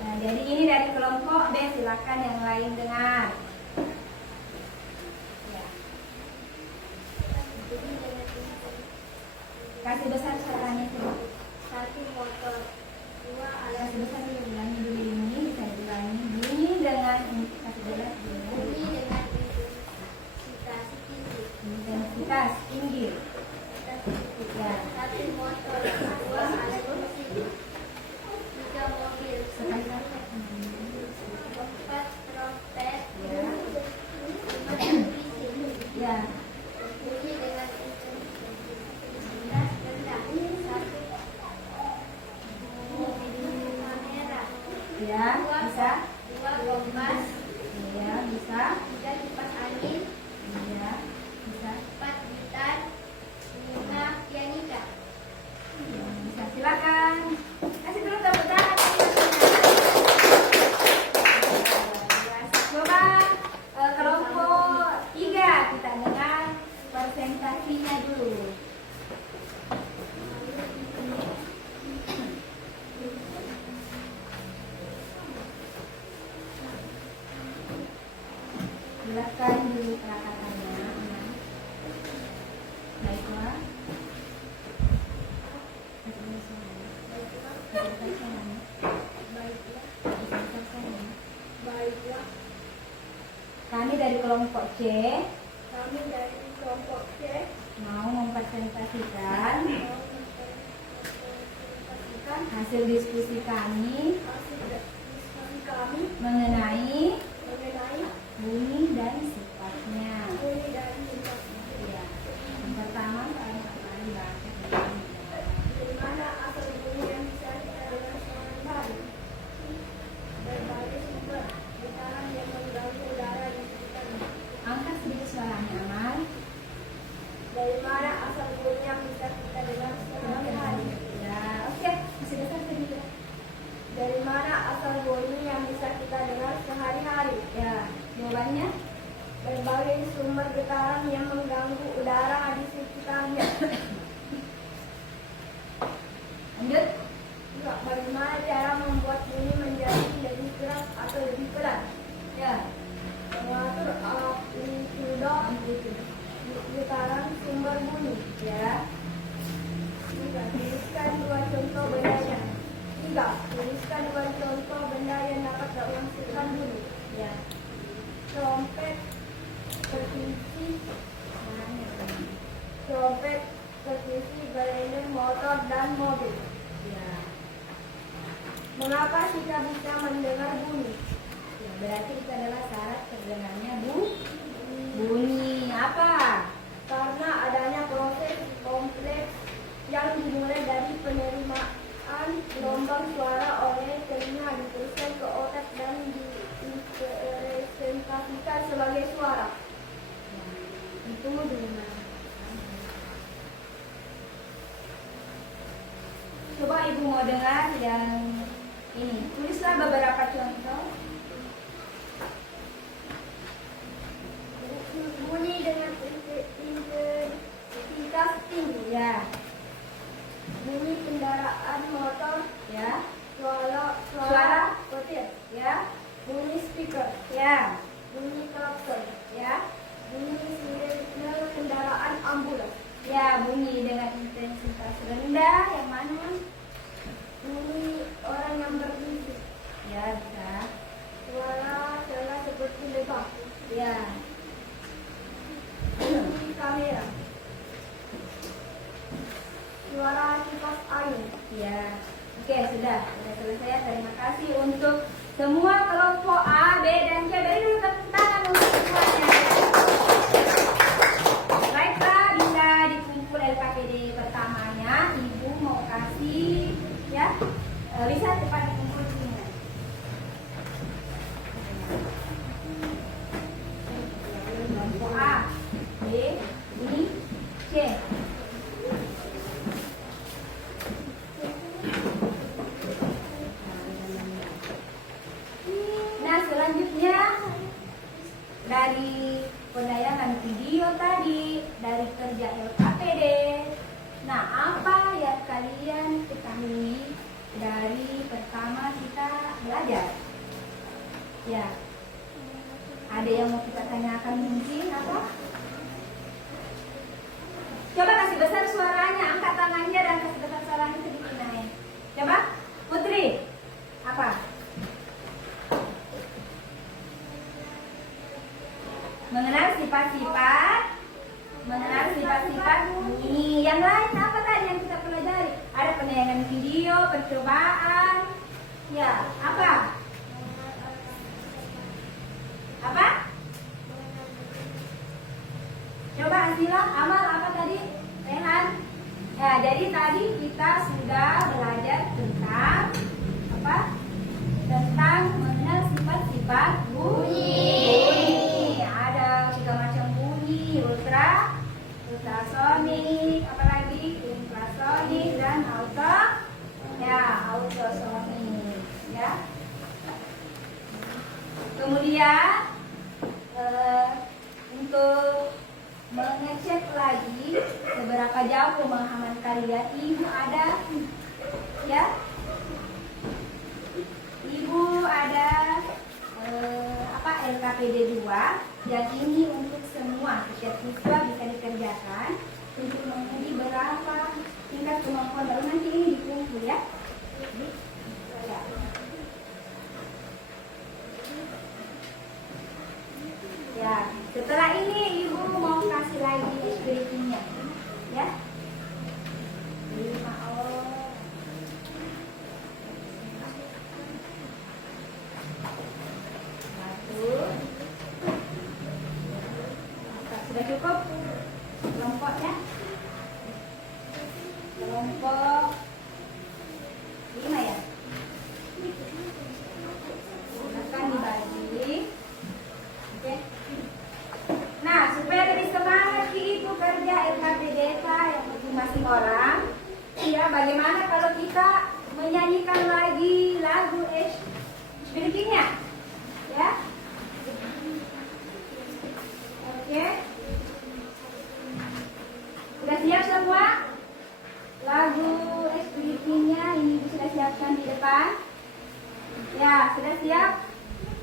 Nah, jadi ini dari kelompok B, silakan yang lain dengar. Ya. Kasih besar suaranya coba. 1, motor. 2, alat Kasih besar Ya, bisa. 2 kompas, Ya, bisa. 3 kipas angin, Ya, bisa. 4 gitar, 5 pianika. Ya, bisa. Silakan. Kasih dulu tepuk tangan. Ya, coba kelompok 3 kita dengar presentasinya dulu. Silakan dulu perakatannya. Baiklah. Baiklah, Kami dari kelompok C kami dari kelompok C mau mempresentasikan mau mempresentasikan hasil diskusi kami hasil diskusi kami mengenai mengenai bunyi dan sifatnya. bunyi dan sifatnya. Ya. Yang pertama kami akan bahas Dari mana asal bunyi yang bisa kita dengar sehari-hari? Berbagai sumber getaran yang mengganggu udara di sekitarnya. angkat sedikit suaranya, Amal. Dari mana asal bunyi yang bisa kita dengar sehari-hari? Ya, oke. Masih besar sedikit. Dari mana asal bunyi yang bisa kita dengar sehari-hari? Ya, jawabannya Berbagai sumber getaran yang mengganggu udara di sekitarnya. lanjut. Juga, bagaimana cara membuat bunyi menjadi lebih keras atau lebih pelan? Ya, Mengatur amplitudo getaran sumber bunyi. ya. Tiga, tuliskan 2 contoh benda yang. Tiga, tuliskan 2 contoh benda yang dapat menghasilkan bunyi. Ya. Trompet, perkusi, trompet, perkusi, gelendeng, motor, dan mobil. Ya. Mengapa kita bisa mendengar bunyi? Ya, berarti itu adalah syarat terdengarnya bunyi apa? Karena adanya proses kompleks yang dimulai dari penerimaan gelombang suara oleh telinga, diteruskan ke otak dan direpresentasikan sebagai suara. Ya, itu dengan coba ibu mau dengar yang ini. Tulislah beberapa contoh. Bunyi dengan intensitas tinggi. Ya, Bunyi kendaraan motor, ya, suara petir, ya, bunyi speaker, ya, bunyi klakson, ya, bunyi sirene kendaraan ambulans, ya. Bunyi dengan intensitas rendah yang mana? bunyi orang yang berbisik, Ya, bisa. suara seperti lebah, Ya, bunyi kamera, suara kipas angin. ya. Oke, sudah selesai. Terima kasih untuk semua kelompok A, B, dan C. Beri dulu tepuk tangan untuk semuanya. Baiklah, bisa dikumpul LKPD pertamanya. Ibu mau kasih, ya, bisa cepat dikumpul di sini. Kelompok A, B, ini C. Nah, selanjutnya dari penayangan video tadi, dari kerja LKPD. Nah, apa yang kalian ketahui dari pertama kita belajar? Ya, ada yang mau kita tanyakan mungkin apa? Coba kasih besar suaranya, angkat tangannya dan kasih besar suaranya sedikit naik. Coba, Putri, apa? Mengenal sifat-sifat bunyi. Yang lain apa tadi yang kita pelajari? Ada penayangan video, percobaan. Ya, apa? Apa? Coba Asila, Amal apa tadi? Rehan. Ya, jadi tadi kita sudah belajar tentang apa? Tentang Kemudian untuk mengecek lagi seberapa jauh pemahaman kalian, ibu ada ya, ibu ada LKPD 2 yang ini untuk semua setiap siswa bisa dikerjakan untuk menguji berapa tingkat kemampuan, baru nanti ini dikumpul ya. Ya, setelah ini ibu mau kasih lagi briefingnya, ya. 5O. Sudah cukup kelompoknya? Kelompok 5 ya. Silakan dibagi. Oke. Nah, supaya lebih semangat itu kerja LKPD yang masing-masing orang, ya bagaimana kalau kita menyanyikan lagi lagu speakingnya, ya? Oke. Sudah siap semua? Lagu speakingnya ini sudah siapkan di depan. Ya, sudah siap?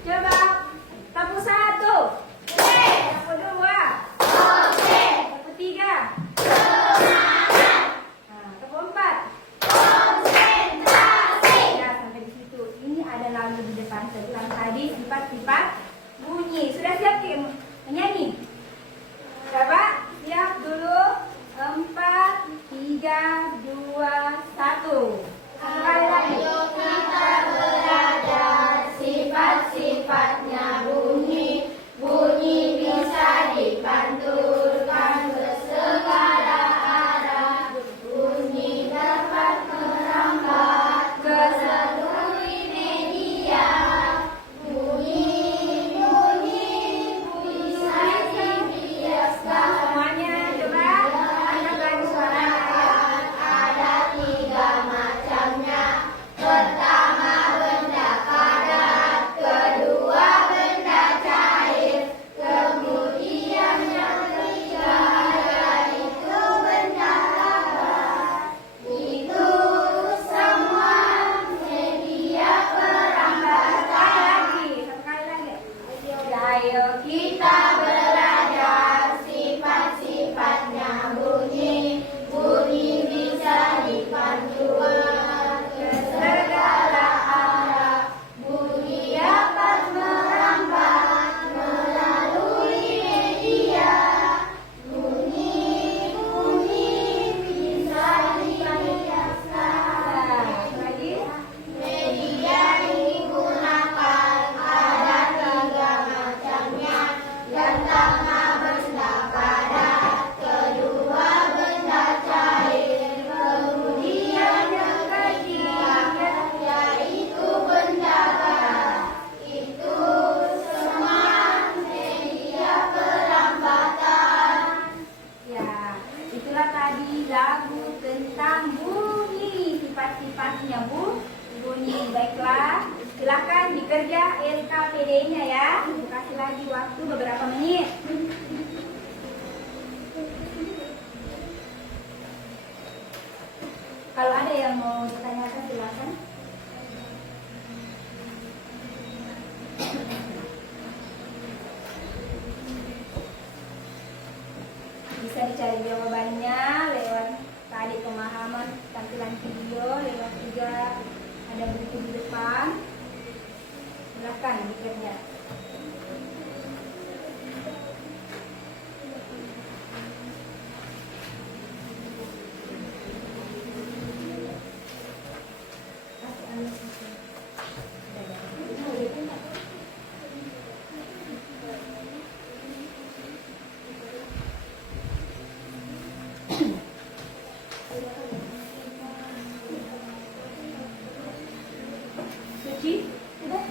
Coba tepuk 1. Tepuk 2. Tepuk 3. Nah, tepuk 4. Ya, sampai di situ. Ini ada lagu di depan sebelah tadi, sifat-sifat bunyi. Sudah siap menyanyi? Coba siap dulu. 4, 3, 2, 1. Sekali lagi. Kita belajar sifat-sifatnya bunyi. Bunyi bisa dipantulkan ke segala arah. Bunyi dapat merambat ke seluruh media. Bunyi bisa dibiaskan. Semuanya coba angkat lagi suara. Ada 3 macamnya. Pertama benda padat, kedua benda cair, kemudian yang ketiga yaitu benda laba. Itu semua media perambatan. Sekali lagi. Ayo kita belajar sifat-sifatnya bunyi. Bunyi bisa dipantulkan ke segala arah. Bunyi dapat merambat melalui media. Bunyi bisa dibiaskan. Lagi. Media digunakan ada 3 macamnya. Pertama benda padat, kedua benda cair, kemudian yang ketiga yaitu benda gas. Itu semua media perambatan. Ya, itulah tadi lagu tentang bunyi, sifat-sifatnya bunyi. Baiklah, silakan dikerja LKPD-nya ya. Kasih lagi waktu beberapa menit. Kalau ada yang mau ditanyakan silakan. Bisa dicari jawabannya lewat tadi pemahaman tampilan video, lewat juga ada buku di depan. Silakan dikerja. Suci, sudah?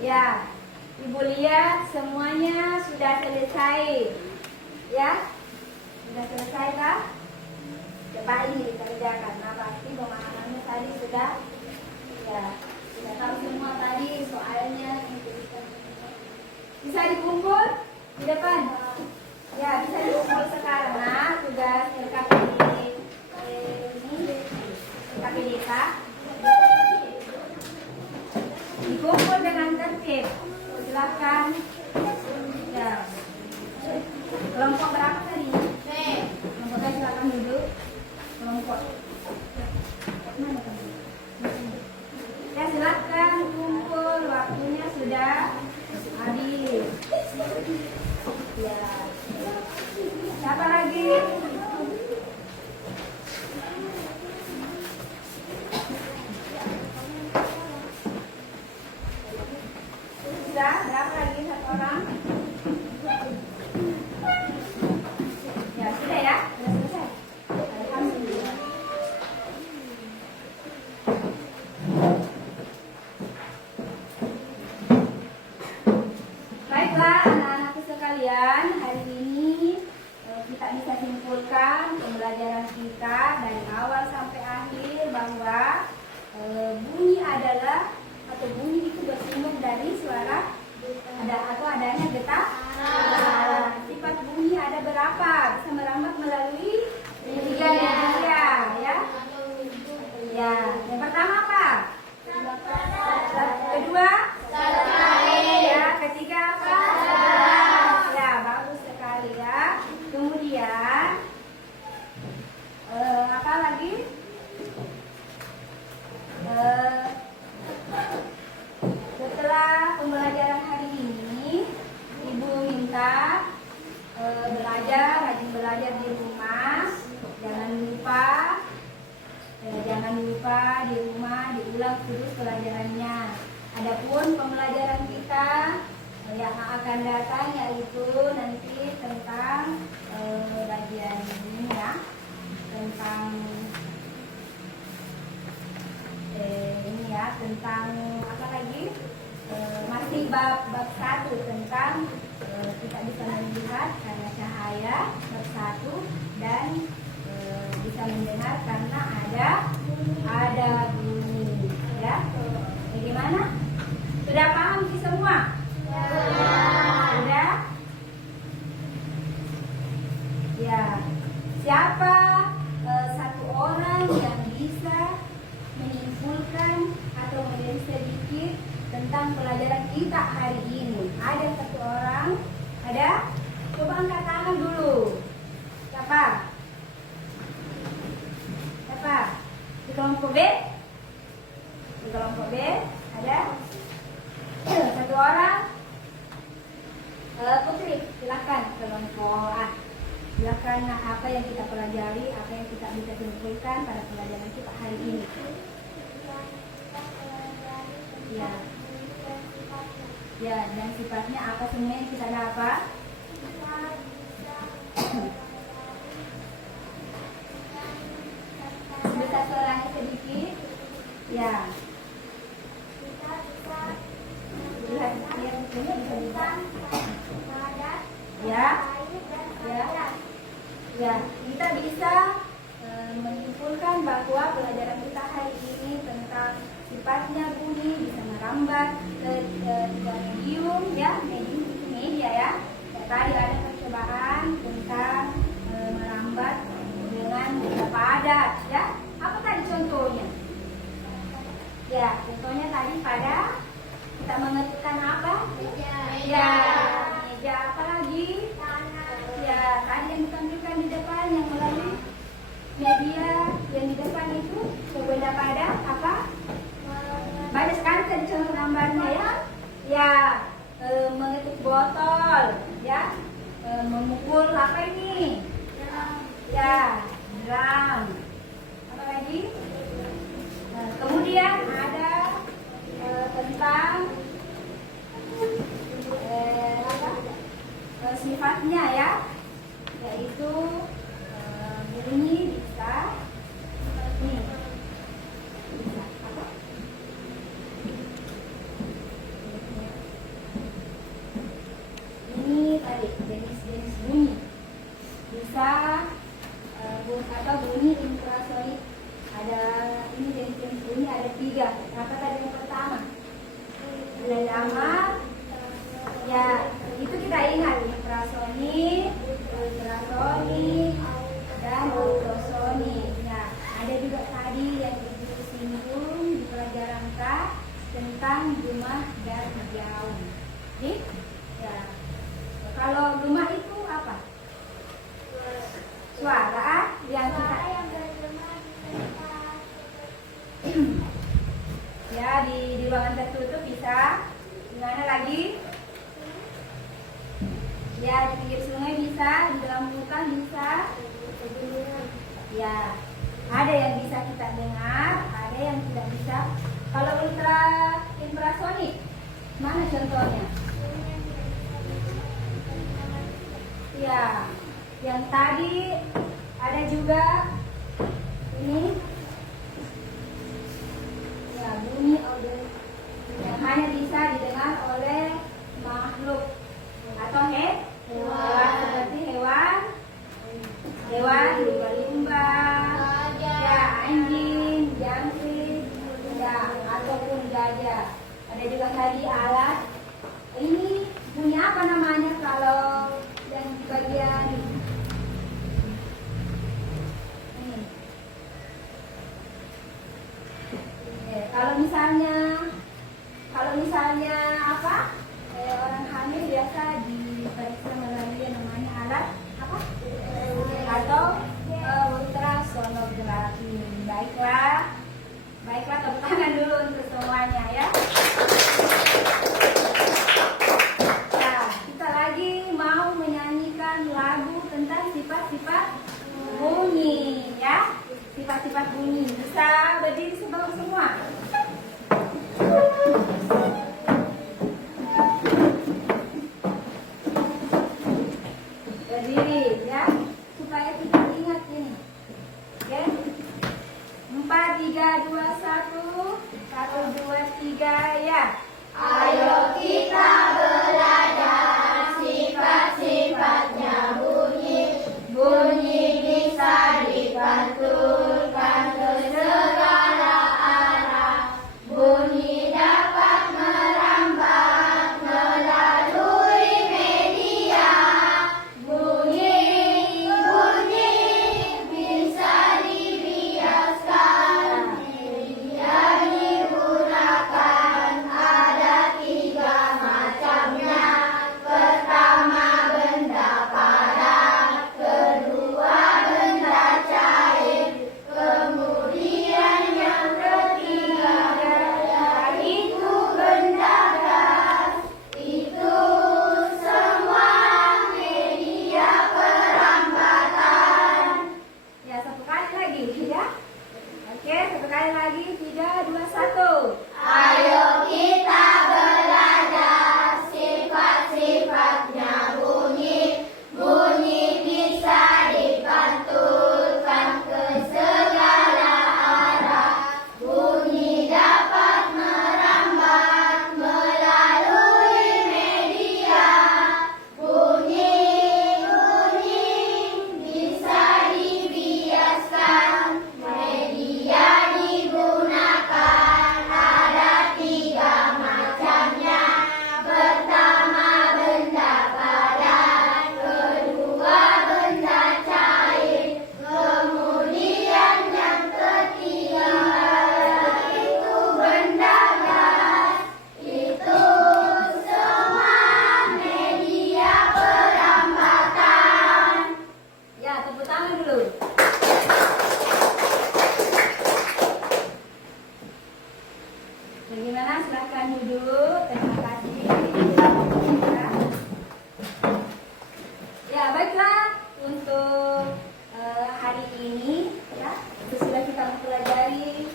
Ya, Ibu lihat semuanya sudah selesai. Ya, sudah selesai kah? Coba ini dikerjakan. Nah, pasti pemahamannya tadi sudah, ya, sudah tahu semua tadi soalnya. Bisa dikumpul di depan. Ya, bisa dikumpul sekarang. Nah, tugas LKPDK dikumpul dengan tertib. Silakan. Ya. Kelompok berapa tadi? Kelompoknya silakan duduk. Kelompok. Mana kamu? Ya, silakan kumpul. Waktunya sudah habis. Ya. Siapa lagi? Sudah, berapa lagi satu orang? Ya, sudah ya? Sudah selesai? Alhamdulillah. Baiklah, anak-anakku sekalian, hari ini kita bisa simpulkan pembelajaran kita dari awal sampai akhir bahwa bunyi adalah atau bunyi itu bersumber dari suara adanya getar. Sifat bunyi ada berapa? Bisa merambat melalui tiga media, ya. Ya, yang pertama apa? Kedua, ya. Ketiga apa? Ya, bagus sekali ya. Kemudian apa lagi? Setelah pembelajaran hari ini, Ibu minta rajin belajar di rumah. Jangan lupa di rumah diulang terus pelajarannya. Adapun pembelajaran kita yang akan datang yaitu nanti tentang bagian ini ya, tentang ini ya, tentang apa lagi? Masih bab 1 tentang kita bisa melihat karena cahaya, bab 1, dan bisa mendengar karena ada bunyi, ya. Bagaimana? Sudah paham sih semua? Sudah? Ya. Siapa satu orang yang bisa menyimpulkan atau menjadi sedikit tentang pelajaran kita hari ini? Ada satu orang? Ada? Coba angkat tangan dulu. Siapa? Siapa? Di kelompok B? Di kelompok B ada? Satu orang? Putri, silakan kelompok A. Silakan apa yang kita pelajari, apa yang kita bisa simpulkan pada pelajaran kita hari ini. Ya. Ya, dan sifatnya apa semua yang kita dapat? Bisa suaranya sedikit? Ya. Lihat bukunya bisa. Ya. Ya. Ya, kita bisa menyimpulkan bahwa pelajaran kita hari ini tentang sifatnya bunyi bisa merambat ke medium, ya, media ya. Tadi ada percobaan tentang merambat dengan beberapa adat, ya. Apa tadi contohnya? Ya, contohnya tadi pada kita mengetikkan apa? Ya, meja apa lagi? Ya, tadi yang ditampilkan di depan yang melalui media yang di depan itu berbeda pada apa? Banyak sekali tadi contoh gambarnya ya. Ya, mengetuk botol, ya, memukul apa ini? Ya, drum. Apa lagi? Kemudian ada tentang sifatnya ya, yaitu bunyi bisa nih, bisa apa? belajar amal. Ya, itu kita ingat infrasonik, ultrasonik, dan ultrasonik. Ya, ada juga tadi yang Ibu singgung di pelajaran K tentang gemah dan jauh. Jadi, ya, kalau gemah itu apa? Suara yang kita yang bergema di tempat. ya di ruangan tertutup bisa. Di mana lagi? Ya, di pinggir sungai bisa, di dalam hutan bisa. Ya, ada yang bisa kita dengar, ada yang tidak bisa. Kalau infrasonik, mana contohnya? Ya, yang tadi ada juga ini. Ya, bunyi audio yang hanya bisa didengar oleh makhluk atau hewan seperti hewan lumba-lumba, ya anjing, jangkrik, ya ataupun gajah. Ada juga tadi alat. Ini bunyi apa namanya kalau yang di bagian ini? Kalau misalnya apa? Orang hamil biasa diperiksa melalui yang namanya alat apa? Atau ultrasonografi. Baiklah, tepuk tangan dulu untuk semuanya ya. Nah, kita lagi mau menyanyikan lagu tentang sifat-sifat bunyi ya. Sifat-sifat bunyi. Bisa berdiri semua. Berdiri ya, supaya kita ingat ini. Oke. 4, 3, 2, 1. 1, 2, 3 ya. Ayo kita belajar sifat-sifatnya bunyi. Bunyi bisa dipantulkan ke segala arah. Bunyi dapat merambat melalui media. Bunyi bisa dibiaskan. Media digunakan ada 3 macamnya. Pertama benda padat, kedua benda cair, kemudian yang ketiga yaitu benda gas. Itu semua media perambatan. Ya, satu kali lagi ya. Oke, satu kali lagi. 3, 2, 1. Ayo kita belajar sifat-sifatnya bunyi. Bunyi bisa dipantulkan ke segala arah. Bunyi dapat merambat melalui media. Bunyi bisa dibiaskan. Media digunakan ada 3 macamnya. Pertama benda padat, kedua benda cair, kemudian yang ketiga yaitu benda gas. Itu semua media perambatan. Ya, tepuk tangan dulu. Bagaimana? Silahkan duduk. Terima kasih. Ya, baiklah. Untuk hari ini, ya, sesudah kita mempelajari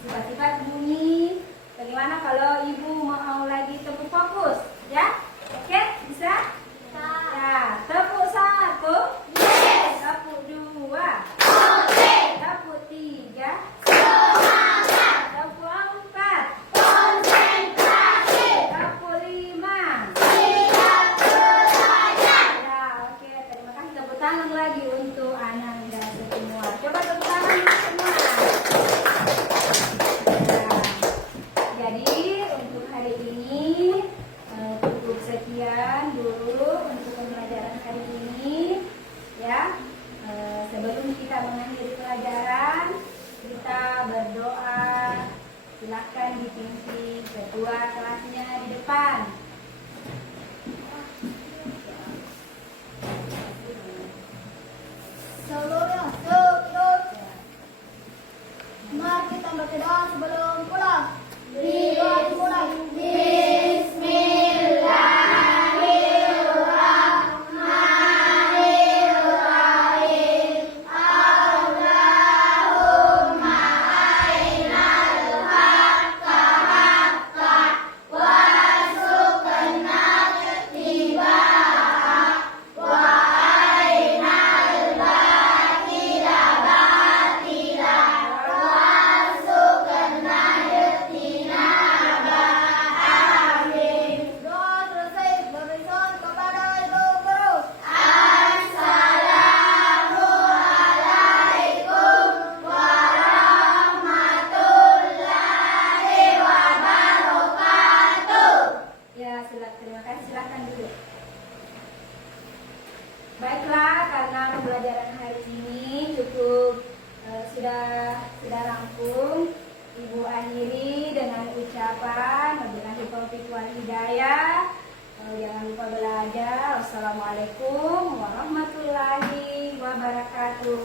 sifat-sifat bunyi. Bagaimana kalau Ibu mau lagi tepuk fokus? Ya, oke, bisa? Ya, tepuk 1. Yes. Tepuk 2. Oke. Tepuk 3. Semangat. Tepuk 4. Konsen. untuk hari ini cukup sekian dulu untuk pembelajaran hari ini ya. Sebelum kita mengakhiri pelajaran, kita berdoa. Silakan dipimpin ketua kelasnya di depan. Seluruhnya duduk. Mari kita berdoa sebelum pulang. Doa dimulai. Doa selesai, berison kepada Ibu Guru. Assalamualaikum warahmatullahi wabarakatuh. Ya, terima kasih. Silakan duduk. Baiklah, karena pembelajaran hari ini cukup sudah rampung, Ibu akhiri dengan ucapan wabillahi taufiq wal hidayah. Jangan lupa belajar. Wassalamualaikum warahmatullahi wabarakatuh.